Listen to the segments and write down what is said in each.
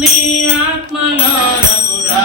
నీ ఆత్మలో రఘురా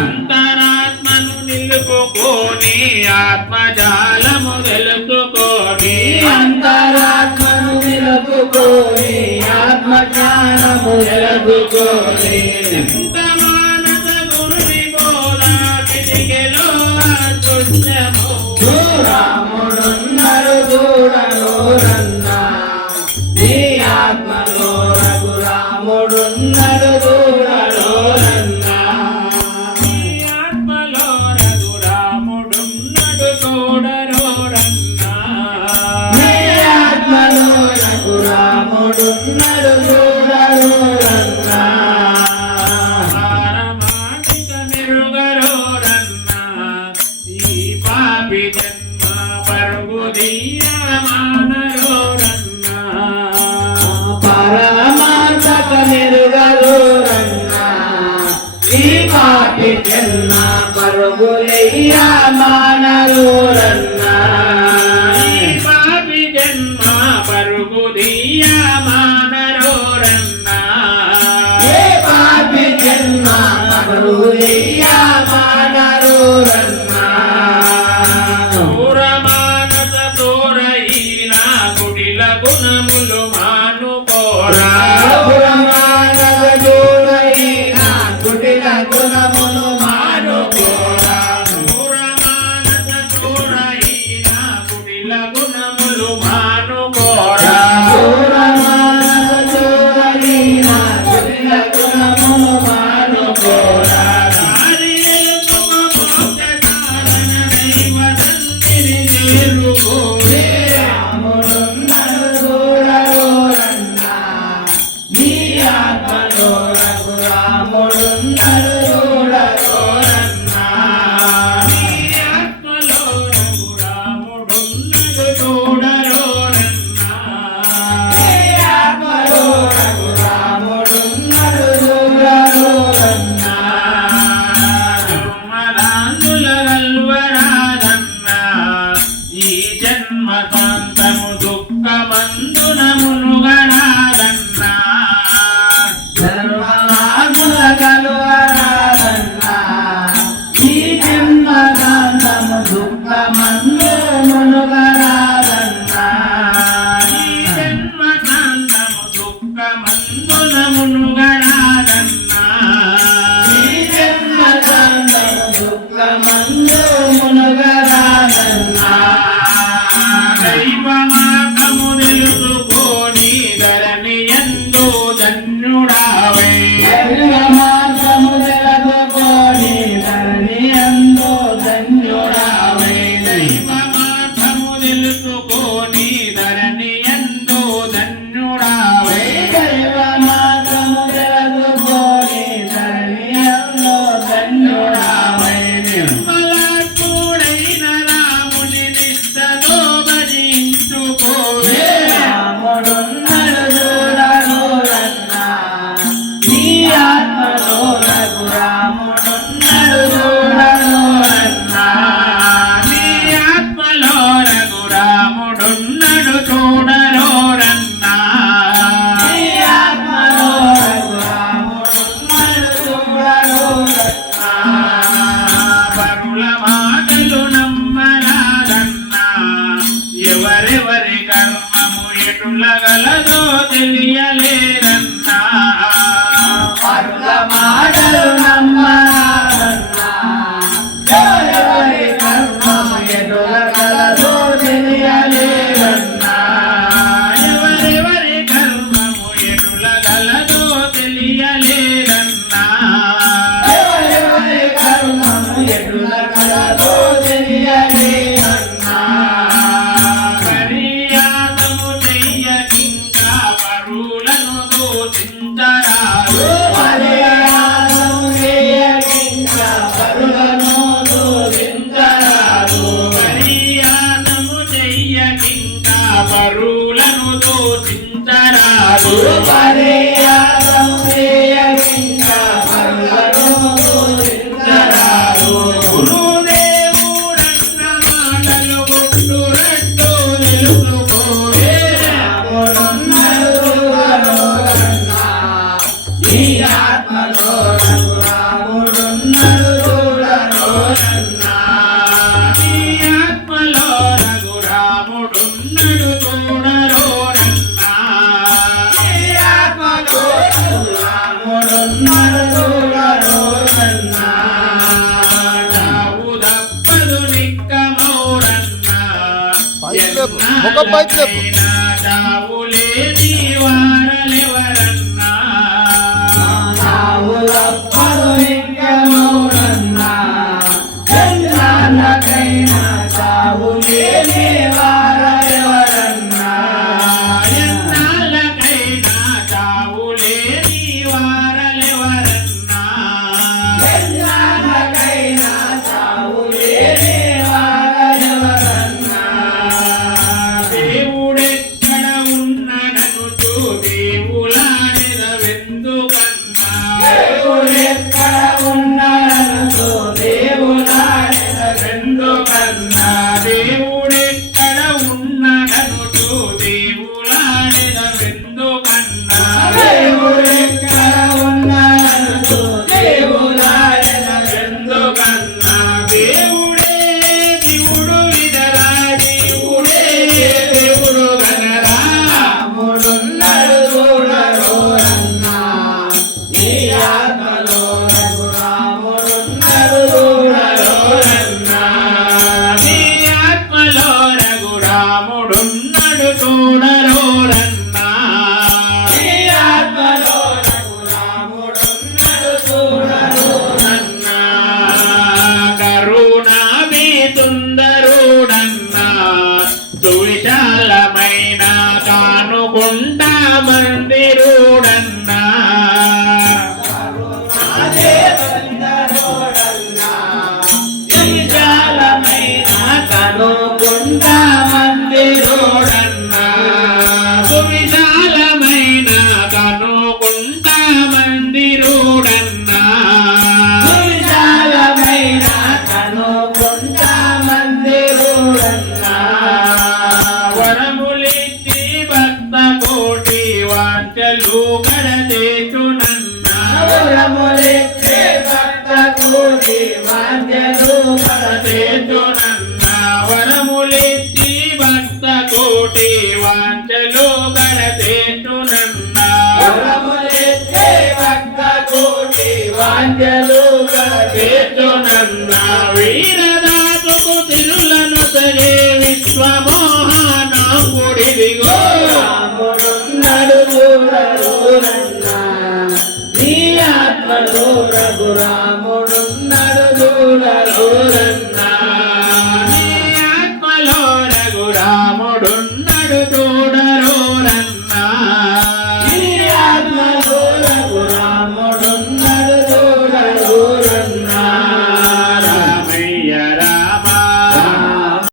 అంతరాత్మను నిలుపుకొని ఆత్మజాలము వెలుపుకొని అంతరాత్మను నిలుపుకొని ఆత్మజ్ఞానము వెలుపుకొని చింతమానస గురువి ఎన్నడు చూడడు పారమాణిక మెరుగరోరన్నా ఈ పాపి జన్మ పరుగు దీరమానరోరన్నా పరమాణిక మెరుగరోరన్నా ఈ పాపి జన్మ పరుగులయ్యా మానరోరన్నా. Nanarurandu ఎటులగలదో తెలియలే. Vou acabar de tempo. మనములిచ్చి భక్త కోటి వాంచలు గడదేచు నన్న మనములిచ్చి భక్త కోటి వాంచలు గడదేచు నన్న వరములిచ్చి భక్త కోటి వాంచలు గడదేచు నన్న వరములిచ్చి భక్త కోటి వాంచలు గడదేచు నన్న వీర